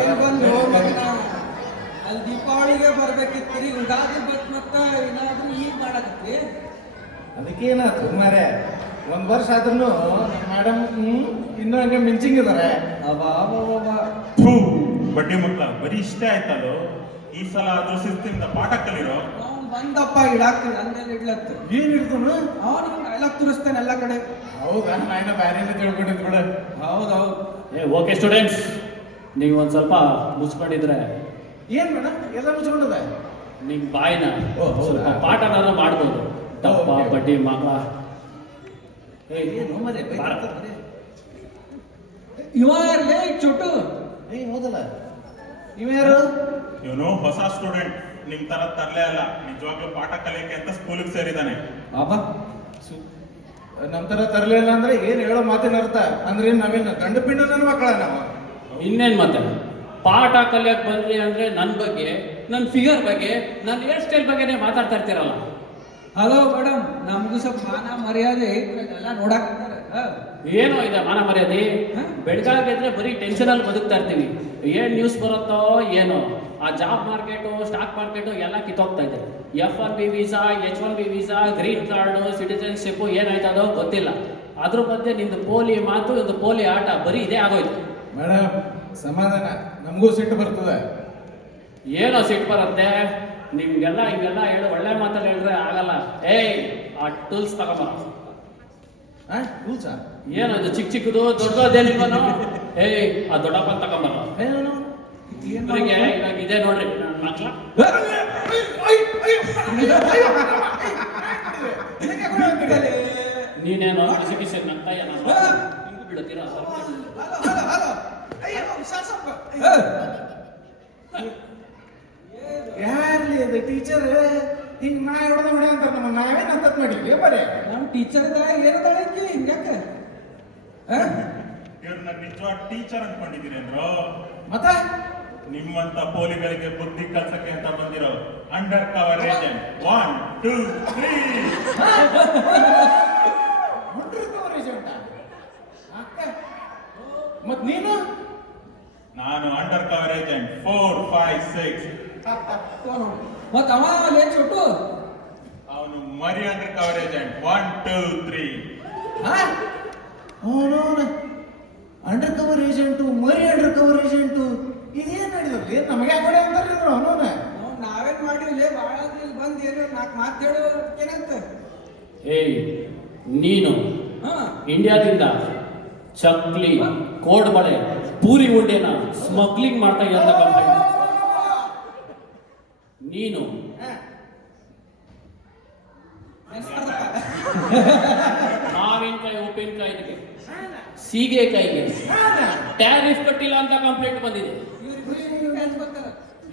ಏನ್ ಬಂದು ಹೋಗ್ಬೇಕನ ಅಲ್ಲಿ ದೀಪಾವಳಿಗೆ ಬರ್ಬೇಕಿತ್ತು ಈಗ ಯುಗಾದಿ ಬತ್ ಮತ್ತ ಏನಾದ್ರೂ ಈಗ ಮಾಡಕತ್ತಿ ಅದಕ್ಕೇನಾಯ್ತು ಮಾರೇ ಒಂದ್ ವರ್ಷ ಆದ್ರೂ ಮೇಡಮ್ ಇನ್ನೂ ಹಂಗೆ ಮಿಂಚಿಂಗ್ ಇದಾರೆ. ಬಡ್ಡಿ ಮಕ್ಕಳ ಬರೀ ಇಷ್ಟೇ ಆಯ್ತಲ್ಲೋ. ಈ ಸಲ ಆದ್ರೂ ಶಿಸ್ತಿಂದ ಪಾಠ ಕಲಿರೋ. ಅವ್ನು ಬಂದಪ್ಪ ಇಡಾಕ್ತಿವಿ ಅಂದೇನು ಇಡ್ಲತ್ತ ಏನ್ ಇಡ್ತಾನು ಅವನು ಡೈಲಾಗ್ ತೋರಿಸ್ತೇನೆ ಎಲ್ಲ ಕಡೆ. ಹೌದಾ ನಾನು ಬೇರೆ ತಿಳ್ಕೊಂಡಿದ್ ಬಿಡ. ಹೌದೌದು. ಓಕೆ ಸ್ಟೂಡೆಂಟ್ಸ್, ನೀವು ಒಂದು ಸ್ವಲ್ಪ ಮುಚ್ಕೊಂಡಿದ್ರೆ ಏನ್ ಮೇಡಮ್ ಎಲ್ಲ ಮುಚ್ಕೊಂಡದ ನಿಮ್ಮ ಬಾಯಿನ ಓ, ಹೌದಾ? ಸ್ವಲ್ಪ ಪಾಠನಾದ್ರೂ ಮಾಡ್ಬೋದು. ದಪ್ಪ ಓಕೆ. ಬಡ್ಡಿ ಮಗಳ ಏನು ಮರೆ ಇವ ಯಾರ್ಲೇ ಈ ಚೋಟು? ಹೌದಲ್ಲ ಇವ್ಯಾರು? ಇವನು ಹೊಸ ಸ್ಟೂಡೆಂಟ್, ನಿಮ್ ತರ ತರಲೇ ಅಲ್ಲ. ನಿಜವಾಗ್ಲೂ ಪಾಠ ಕಲಿಯಕ್ಕೆ ಅಂತ ಸ್ಕೂಲಿಗೆ ಸೇರಿದಾನೆ. ಅಬ್ಬಾ ನಮ್ ತರ ತರಲಿಲ್ಲ ಅಂದ್ರೆ ಏನ್ ಹೇಳೋ ಮಾತಿನ ಅರ್ಥ ಅಂದ್ರೆ ನಾವೇನು ಗಂಡು ಪಿಂಡ ನನ್ನ ಮಕ್ಕಳ ನಾವು. ಇನ್ನೇನು ಮತ್ತೆ ಪಾಠ ಕಲಿಯಕ್ಕೆ ಬಂದ್ರಿ ಅಂದ್ರೆ ನನ್ನ ಬಗ್ಗೆ, ನನ್ನ ಫಿಗರ್ ಬಗ್ಗೆ, ನನ್ನ ಹೇರ್ ಸ್ಟೈಲ್ ಬಗ್ಗೆನೇ ಮಾತಾಡ್ತಾ ಇರ್ತೀರಲ್ಲ. ಹಲೋ ಮೇಡಮ್, ನಮ್ಗೂ ಸ್ವಲ್ಪ ಮಾನ ಮರ್ಯಾದೆ ಎಲ್ಲ ನೋಡಾಕ್ತಾರೆ. ಏನೋ ಇದೆ ಮಾನ ಮರ್ಯಾದೆ? ಬೆಳಗಾಗಿದ್ರೆ ಬರೀ ಟೆನ್ಷನಲ್ಲಿ ಬದುಕ್ತಾ ಇರ್ತೀವಿ. ಏನ್ ನ್ಯೂಸ್ ಬರುತ್ತೋ ಏನೋ, ಆ ಜಾಬ್ ಮಾರ್ಕೆಟು, ಸ್ಟಾಕ್ ಮಾರ್ಕೆಟು ಎಲ್ಲ ಕಿತ್ತೋಗ್ತಾ ಇದೆ. F1B visa, H1B visa, green card, citizenship ಏನಾಯ್ತದೋ ಗೊತ್ತಿಲ್ಲ. ಅದ್ರ ಮಧ್ಯೆ ನಿಂದು ಪೋಲಿ ಮಾತು, ಇದು ಪೋಲಿ ಆಟ, ಬರೀ ಇದೇ ಆಗೋಯ್ತು. ಮೇಡಮ್ ಸಮಾಧಾನ, ನಮಗೂ ಸಿಟ್ಟು ಬರ್ತದೆ. ಏನೋ ಸಿಟ್ಟು ಬರುತ್ತೆ ನಿಮ್ಗೆಲ್ಲ. ಹಿಂಗೆಲ್ಲ ಹೇಳಿ ಒಳ್ಳೆ ಮಾತಲ್ಲಿ ಹೇಳಿದ್ರೆ ಆಗಲ್ಲ. ಏಯ್ ಆ ಟೂಲ್ಸ್ ತಗೊಂಬ. ರೂಲ್ಸಾ? ಏನೋ ಇದು ಚಿಕ್ಕ ಚಿಕ್ಕದು ದೊಡ್ಡದೇನಿಲ್ವನು? ಏಯ್ ಆ ದೊಡ್ಡಪ್ಪ ತಗೊಂಬರ. ಇಬ್ಬರಿಗೆ ಇವಾಗ ಇದೆ ನೋಡ್ರಿ ನನ್ನ ಮಕ್ಳ. ನೀನೇನೋ ಕಿಸಿ ಕಿಸಿ ನಗ್ತಾ ಏನೋ ಹಿಂಗೂ ಬಿಡುತ್ತೀರಾ? ಯಾರ್ಲಿ ಅದು ಟೀಚರ್ ಹಿಂಗ್ ನಾ ಹೊಡೆದ ಹೊಡೆ ಅಂತಾರೆ ನಮ್ಮ. ನಾವೇನ್ ಅಂತದ್ ಮಾಡಿದ್ವಿ ಬರೇ ನಮ್ಮ ಟೀಚರ್ ಏನದಾಳಕಿ ಹಿಂಗ್ಯಾಕೆ? ಇವ್ರನ್ನ ನಿಜವಾದ ಟೀಚರ್ ಅನ್ಕೊಂಡಿದ್ದೀರೇನ್ರೋ? ಮತ್ತೆ ನಿಮ್ಮಂತ ಪೋಲಿಗಳಿಗೆ ಬುದ್ಧಿ ಕಲ್ಸಕ್ಕೆ ಅಂತ ಬಂದಿರೋ ಅಂಡರ್ ಕವರ್ ಏಜೆಂಟ್ 1 2 3. ಮತ್ ನೀನು? ನಾನು ಅಂಡರ್ ಕವರ್ ಏಜೆಂಟ್ 4 5 6. ಮತ್ತ ಅವ ಲೇ ಚೋಟು ಅವನು ಮರಿ ಅಂಡರ್ ಕವರ್ ಏಜೆಂಟ್ 1 2 3. ಅವನವನ ಅಂಡರ್ ಕವರ್ ಏಜೆಂಟು, ಮರಿ ಅಂಡರ್ ಕವರ್ ಏಜೆಂಟು, ಇದೇನ್ ನಡೆದಲ್ಲಿ ನಮಗೆ ಯಾಕೆ ಅಂತಾರೆ ಅವನವನ? ನಾವೇನ್ ಮಾಡಿವ್ಲೇ ಬಾಳ ಇಲ್ಲಿ ಬಂದ್ ಏನೋ 4 ಮಾತು ಹೇಳೋ ಏನಂತ? ಏಯ್ ನೀನು ಹಾ ಇಂಡಿಯಾದಿಂದ ಚಕ್ಲಿ, ಕೋಡ್ಬಳೆ, ಪೂರಿ ಉಂಡೆನ ಸ್ಮಗ್ಲಿಂಗ್ ಮಾಡ್ತಾ ಇದ್ದ ಕಂಪ್ಲೇಂಟ್. ನೀನು ಮಾವಿನಕಾಯಿ, ಉಪ್ಪಿನಕಾಯಿಗೆ, ಸೀಗೆಕಾಯಿಗೆ ಟ್ಯಾರಿಫ್ ಕಟ್ಟಿಲ್ಲ ಅಂತ ಕಂಪ್ಲೇಂಟ್ ಬಂದಿದೆ.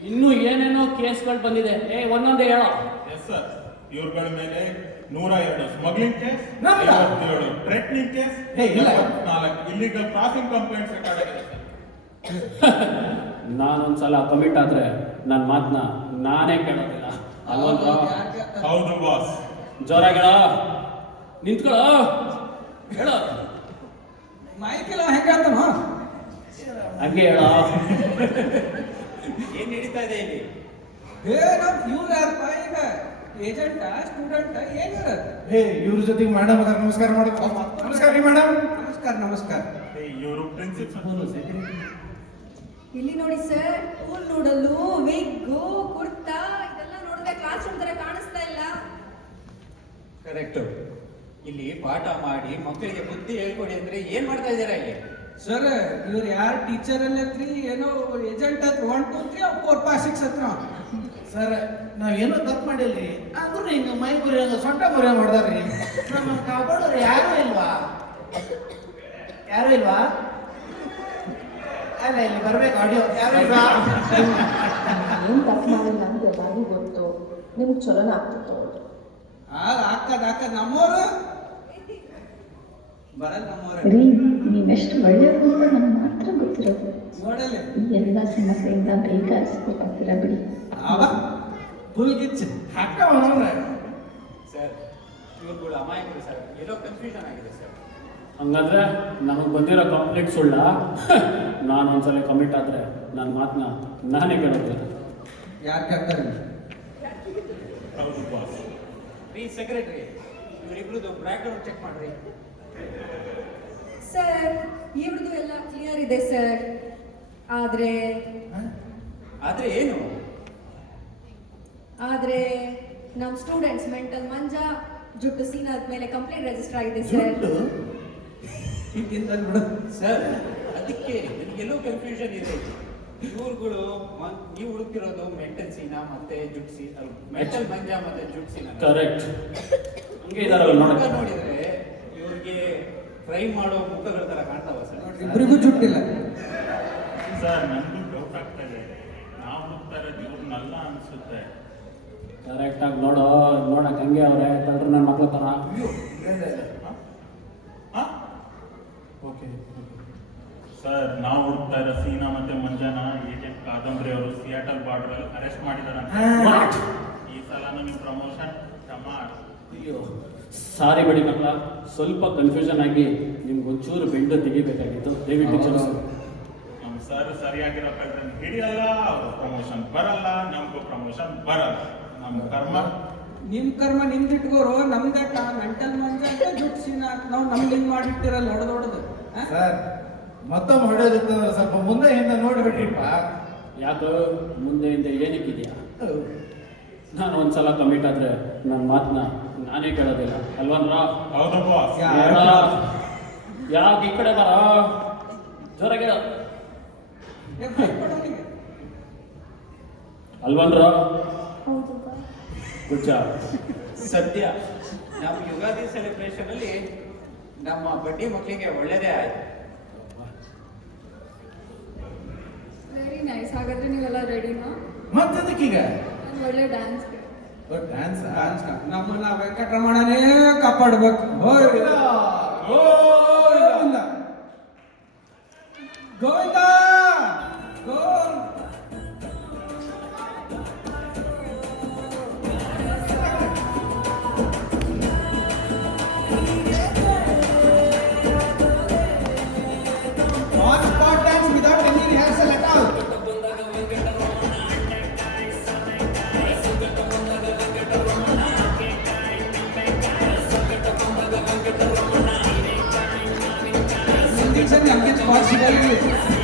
ಇನ್ನೂ ಏನೇನೋ ಕೇಸ್ಗಳು ಬಂದಿದೆ. ಒಂದೊಂದೇ ಹೇಳೋ. ಎಸ್ ಸರ್, ಇವ್ರಗಳ ಮೇಲೆ 102 ಸ್ಮಗ್ಲಿಂಗ್ ಕೇಸ್, ನಮ್ದಾ? 57 ಥ್ರೆಟ್ನಿಂಗ್ ಕೇಸ್, ಇಲ್ಲ. 74 ಇಲ್ಲಿಗಲ್ ಕ್ರಾಸಿಂಗ್ ಕಂಪ್ಲೇಂಟ್ಸ್ ರೆಕಾರ್ಡ್ ಆಗಿದೆ ಸರ್. ನಾನೊಂದ್ಸಲ ಕಮಿಟ್ ಆದ್ರೆ ನನ್ನ ಮಾತನ್ನ ನಾನೇ ಕೇಳೋದಿಲ್ಲ ಅಲ್ವಲ್ವಾ? ಹೌದು ಬಾಸ್. ಜೋರಾಗಿ ಹೇಳೋ, ನಿಂತ್ಕೊಳ್ಳೋ, ಹೇಳೋ, ಮೈಕೆಲ್ಲ ಹೆಂಗಾತನೋ ಹಂಗೆ ಹೇಳೋ. ಏನ್ ನಡೀತಾ ಇದೆ ಇಲ್ಲಿ? ಇವ್ರು ಯಾರಪ್ಪ ಈಗ? ಏಜೆಂಟ, ಸ್ಟೂಡೆಂಟ, ಏನಿರ? ಇವ್ರ ಜೊತೆಗೆ ಮೇಡಮ್ ಅದಾರ. ನಮಸ್ಕಾರ ಮಾಡೋದು. ನಮಸ್ಕಾರ ರೀ ಮೇಡಮ್. ನಮಸ್ಕಾರ ನಮಸ್ಕಾರ. ಇವರು ಪ್ರಿನ್ಸಿಪಲ್. ಇಲ್ಲಿ ನೋಡಿ ಸರ್, ಕೂಲ್ ನೋಡಲು ವಿಗ್ಗು, ಕುರ್ತಾ ಇದೆಲ್ಲ ನೋಡಿದ್ರೆ ಕ್ಲಾಸ್ ರೂಮ್ ತರ ಕಾಣಿಸ್ತಾ ಇಲ್ಲ. ಕರೆಕ್ಟ್. ಇಲ್ಲಿ ಪಾಠ ಮಾಡಿ ಮಕ್ಕಳಿಗೆ ಬುದ್ಧಿ ಹೇಳ್ಕೊಡಿ ಅಂದ್ರೆ ಏನ್ ಮಾಡ್ತಾ ಇದ್ದೀರಾ ಇಲ್ಲಿ? ಸರ್ ಇವ್ರು ಯಾರು ಟೀಚರ್ ಅಲ್ಲತ್ರಿ? ಏನೋ ಏಜೆಂಟ್ ಹತ್ರ 1 2 3 4 5 6 ಹತ್ರ. ಸರ್ ನಾವೇನೋ ತಪ್ಪು ಮಾಡಿಲ್ರಿ, ಅಂದ್ರೂ ಹಿಂಗ ಮೈ ಮುರಿಯೋದು, ಸೊಂಟ ಮುರಿಯೋ ಮಾಡ್ದಾರ್ರಿ. ನಮ್ಮ ಕಾಪಾಡೋರು ಯಾರು ಇಲ್ವಾ? ಯಾರು ಇಲ್ವಾ? ಅಲ್ಲ ಇಲ್ಲಿ ಬರ್ಬೇಕು ಆಡಿಯೋ. ಯಾರು ಇಲ್ವಾ? ಏನು ತಪ್ಪು ಮಾಡಿಲ್ಲ ಅಂತ ಎಲ್ಲರಿಗೂ ಗೊತ್ತು. ನಿಮ್ಗೆ ಚಲೋನ ಆಗ್ತಿತ್ತು. ಹಾಕದ್ ನಮ್ಮೋರು ಬರಲ್ಲ. ನಮ್ಮೋರು ರೀ, ನೀವೆಷ್ಟು ಒಳ್ಳೆಯವರು ಅಂತ ನನಗೆ ಮಾತ್ರ ಗೊತ್ತಿರೋದು. ನೋಡಲ್ಲ ಈ ಎಲ್ಲ ಸಮಸ್ಯೆಯಿಂದ ಬೇಗ ಎಸ್ಕೋಪಾಗ್ತೀರಾ ಬಿಡಿ. ಅವ ಫುಲ್ ಗಿಚ್ ಹಾಕವನವ್ರೆ. ಸರ್ ಇವ್ರುಗಳು ಅಮಾಯಕರು ಸರ್, ಎಲ್ಲೋ ಕನ್ಫ್ಯೂಷನ್ ಆಗಿದೆ ಸರ್. ಹಂಗಾದ್ರೆ ನಮಗೆ ಬಂದಿರೋ ಕಂಪ್ಲೀಟ್ ಸುಳ್ಳ ನಾನು ಒಂದ್ಸಲ ಕಮಿಟ್ ಆದರೆ ನನ್ನ ಮಾತನ್ನ ನಾನೇ ಕೇಳೋದಿಲ್ಲ. ಯಾರು ಕೇಳ್ತಾರೆ? ಹೌದು ಬಾಸ್. ರೀ ಸೆಕ್ರೆಟರಿ, ಇವರಿಬ್ರದ್ದು ಬ್ಯಾಕ್ಗ್ರೌಂಡ್ ಚೆಕ್ ಮಾಡ್ರಿ. ಸರ್ ಇವ್ರದ್ದು ಎಲ್ಲ ಕ್ಲಿಯರ್ ಇದೆ ಸರ್. ಆದ್ರೆ ಆದ್ರೆ ಏನು? ಆದ್ರೆ ನಮ್ಮ ಸ್ಟೂಡೆಂಟ್ಸ್ ಮೆಂಟಲ್ ಮಂಜಾ ಜುಟ್ಟು ಸೀನಾದ ಮೇಲೆ ಕಂಪ್ಲೇಂಟ್ ರಿಜಿಸ್ಟರ್ ಆಗಿದೆ ಸರ್. ಜುಟ್ಟು ಹಿಂದಿಂದ ಬಿಡು. ಸರ್, ಅದಕ್ಕೆ ನನಗೆಲ್ಲೋ ಕನ್ಫ್ಯೂಷನ್ ಇದೆ. ಇವ್ರುಗಳು ನೀವು ಹುಡುಕ್ತಿರೋದು ಮೆಂಟಲ್ ಸೀನಾ ಮತ್ತೆ ಜುಟ್ ಸೀನ್, ಮೆಂಟಲ್ ಮಂಜಾ ಮತ್ತೆ ಜುಟ್ ಸೀನಾ. ಕರೆಕ್ಟ್. ಹಂಗೆ ಇದಾರಲ್ಲ ಮುಖ ನೋಡಿ. ನೋಡಿದ್ರೆ ಇವ್ರಿಗೆ ಟ್ರೈ ಮಾಡೋ ಮುಖಗಳ ತರ ಕಾಣ್ತಾವ ಸರ್. ಇಬ್ಬರಿಗೂ ಜುಟ್ಟಿಲ್ಲ. ಸರ್ ನನಗೂ ಡೌಟ್ ಆಗ್ತಾ ಇದೆ. ನಾವು ಹುಡುಕ್ತಾ ಇರೋದು ಇವ್ರನ್ನಲ್ಲ ಅನ್ಸುತ್ತೆ. ಕರೆಕ್ಟಾಗಿ ನೋಡಕ್ ಹಂಗೆ ಅವ್ರೆ ತಳ್ರು ನನ್ನ ಮಕ್ಳ ಥರ. ಓಕೆ ಸರ್ ನಾವು ಹುಡುಕ್ತಾ ಇರೋ ಸೀನಾ ಮತ್ತೆ ಮಂಜಾನ ಏಜೆಂಟ್ ಕಾದಂಬರಿ ಅವರು ಸಿಯಾಟಲ್ ಬಾರ್ಡರ್ ಅಲ್ಲಿ ಅರೆಸ್ಟ್ ಮಾಡಿದಾರಂತೆ. What? ಈ ಸಲ ನಿಮ್ ಪ್ರಮೋಷನ್ ಟಮಾಟ್. ಅಯ್ಯೋ ಸಾರಿ ಬಿಡಿ ಮಕ್ಕಳ, ಸ್ವಲ್ಪ ಕನ್ಫ್ಯೂಷನ್ ಆಗಿ ನಿಮ್ಗೆ ಒಂಚೂರು ಬೆಂಡು ತೆಗಿಬೇಕಾಗಿತ್ತು. ದಯವಿಟ್ಟು ಕ್ಷಮಿಸಿ. ನಮ್ ಸರ್ ಸರಿಯಾಗಿರೋ ಕಲ್ತನ್ನು ಹಿಡಿಯಲ್ಲ, ಅವ್ರ ಪ್ರಮೋಷನ್ ಬರಲ್ಲ, ನಮಗೂ ಪ್ರಮೋಷನ್ ಬರಲ್ಲ. ನಮ್ಮ ಕರ್ಮ. ನಿಮ್ ಕರ್ಮ ನಿಮ್ದು ಇಟ್ಕೋರು, ನಮ್ದೇ ಮೆಂಟಲ್ ಮಂಜ ಅಂತ ಜುಟ್ಟು ಸೀನ ಅಂತ ನಾವು ನಮ್ಗೆ ಹಿಂಗ್ ಮಾಡಿಟ್ಟಿರಲ್ಲ ಹೊಡೆದೊಡ್ದು. ಸರ್, ಮತ್ತೊಮ್ಮೆ ಹೊಡೆಯೋದಿತ್ತಂದ್ರೆ ಸ್ವಲ್ಪ ಮುಂದೆ ಹಿಂದೆ ನೋಡ್ಬಿಟ್ರಿಪ್ಪ. ಯಾಕೋ ಮುಂದೆ ಹಿಂದೆ ಏನಕ್ಕಿದೆಯಾ? ನಾನು ಒಂದ್ಸಲ ಕಮಿಟ್ ಆದ್ರೆ ನನ್ನ ಮಾತನ್ನ ನಾನೇ ಕೇಳೋದಿಲ್ಲ ಅಲ್ವನ್ರ? ಹೌದು ಬಾಸ್. ಯಾಕೆ ಈ ಕಡೆ ಬರ ಜೋರಾಗೆ ಅಲ್ವನ್ರ? ಹೌದು ಬಾ. ಕುಚ್ಚ ಸದ್ಯ ನಮ್ಮ ಯುಗಾದಿ ಸೆಲೆಬ್ರೇಷನ್ ಅಲ್ಲಿ ನಮ್ಮ ಬಡ್ಡಿ ಮಕ್ಕಳಿಗೆ ಒಳ್ಳೇದೇ ಆಯ್ತು. Very nice. ಹಾಗಾದ್ರೆ ನೀವೆಲ್ಲ ರೆಡಿನಾ? ಮತ್ತದಕ್ಕೀಗ ಒಂದು ಒಳ್ಳೆ ಡ್ಯಾನ್ಸ್ ಡ್ಯಾನ್ಸ್ ನಮ್ಮನ್ನ ವೆಂಕಟರಮಣನೇ ಕಾಪಾಡ್ಬೇಕು. Govinda Govinda Govinda. On spot dance without any rehearsal at all. Condition youngest possible.